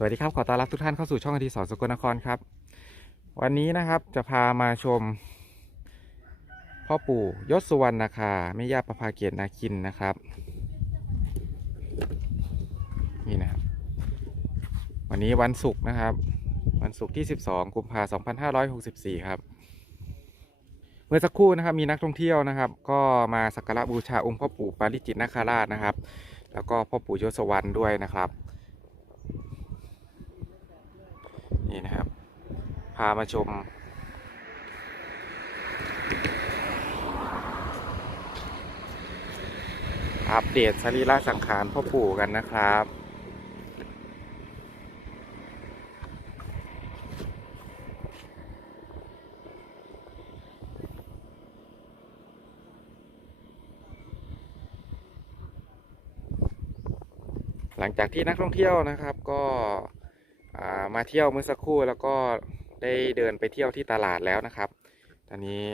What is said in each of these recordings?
สวัสดีครับ ขอต้อนรับทุกท่านเข้าสู่ช่องอดีศรสกลนครครับ วันนี้นะครับจะพามาชม พ่อปู่ยศสุวรรณนาคาแม่ย่าประภาเกียรตินาคินนะครับ นี่นะครับ วันนี้วันศุกร์นะครับ วันศุกร์ที่ 12 กุมภาพันธ์2564 ครับ เมื่อสักครู่นะครับมีนักท่องเที่ยวนะครับ ก็มาสักการะบูชาองค์พ่อปู่ปาริจิตนาคราชนะครับ แล้วก็พ่อปู่ยศวรรณด้วยนะครับ นี่นะครับ พามาชม อัปเดตสรีระสังขารพ่อปู่กันนะครับหลังจากที่นักท่องเที่ยวนะครับก็ มาเที่ยวเมื่อสักครู่แล้วก็ได้เดินไปเที่ยวที่ตลาดแล้วนะครับ ตอนนี้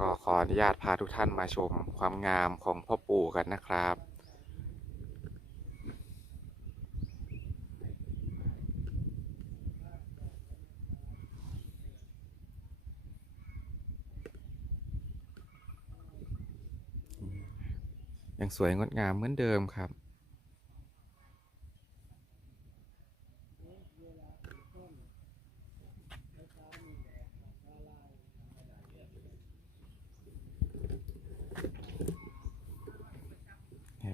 ก็ขออนุญาตพาทุกท่านมาชมความงามของพ่อปู่กันนะครับยังสวยงดงามเหมือนเดิมครับ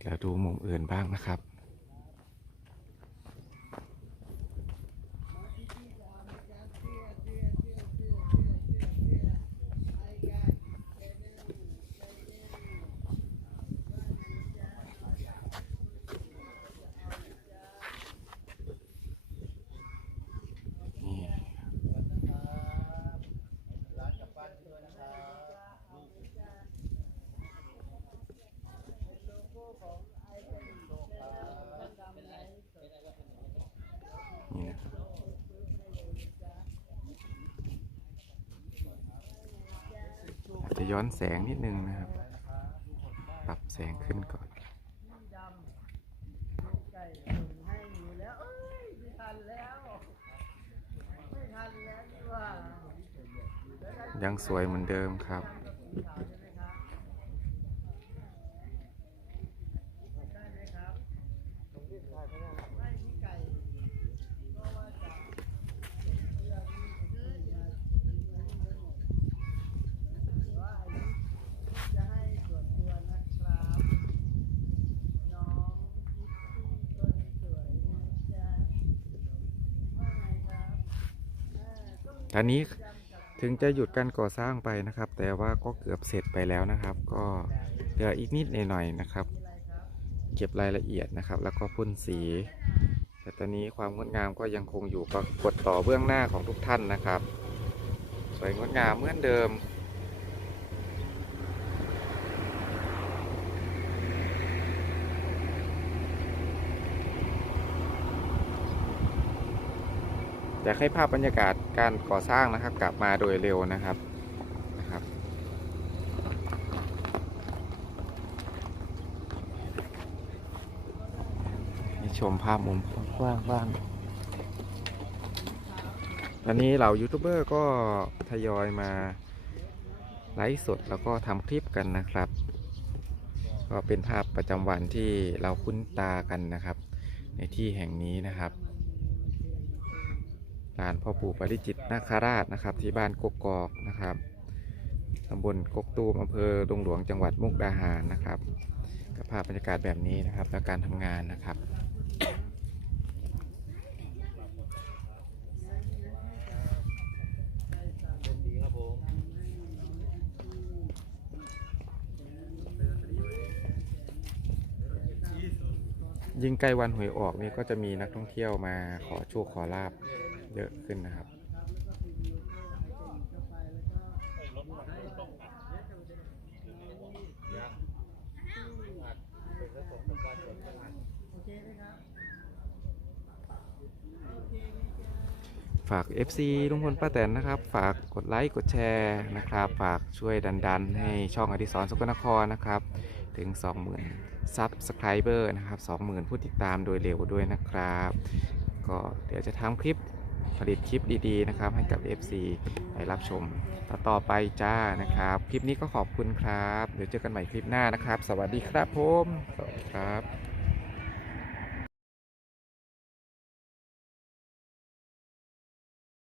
เนี่ยเราดูมุมอื่นบ้างนะครับ นี่ นี่นะครับอาจจะย้อนแสงนิดนึงนะครับ ปรับแสงขึ้นก่อนยังสวยเหมือนเดิมครับ ได้ไหมครับไม่มีไก่ก็ว่าจะเชื่อที่เชื่ออย่าว่าอันนี้จะให้ส่วนตัวนะครับ น้องคิดที่คนสวยนะจ๊ะว่าไงครับเออก็มี ตอนนี้ถึงจะหยุดการก่อสร้างไปนะครับ แต่ว่าก็เกือบเสร็จไปแล้วนะครับ ก็เหลืออีกนิดหน่อยๆนะครับ เก็บรายละเอียดนะครับ แล้วก็พ่นสี แต่ตอนนี้ความงดงามก็ยังคงอยู่ปรากฏต่อเบื้องหน้าของทุกท่านนะครับ สวยงดงามเหมือนเดิม อยากให้ภาพบรรยากาศการก่อสร้างนะครับ กลับมาโดยเร็วนะครับนะครับให้ชมภาพมุมกว้างๆบ้างตอนนี้เหล่ายูทูบเบอร์ก็ทยอยมาไลฟ์สดแล้วก็ทำคลิปกันนะครับ ก็เป็นภาพประจำวันที่เราคุ้นตากันนะครับ ในที่แห่งนี้นะครับานพ่อปู่ปริจิตนาคราชนะครับ ที่บ้านกกอกนะครับตำบลกกตูมอำเภอดงหลวงจังหวัดมุกดาหารนะครับกับภาพบรรยากาศแบบนี้นะครับและการทำงานนะครับยิ่งใกล้วันหวยออกนี่ก็จะมีนักท่องเที่ยวมาขอโชคขอลาบ เยอะขึ้นนะครับ ฝาก FC ลุงพลป้าแตนนะครับ ฝากกดไลค์กดแชร์นะครับ ฝากช่วยดันๆ ให้ช่องอดิศรสกลนครนะครับ ถึง 20,000ซับสไครเบอร์นะครับ 20,000 ผู้ติดตามโดยเร็วด้วยนะครับ ก็เดี๋ยวจะทำคลิป ผลิตคลิปดีๆนะครับ ให้กับ FC ไปรับชมต่อต่อไปจ้านะครับ คลิปนี้ก็ขอบคุณครับ เดี๋ยวเจอกันใหม่คลิปหน้านะครับ สวัสดีครับผมสวัสดีครับ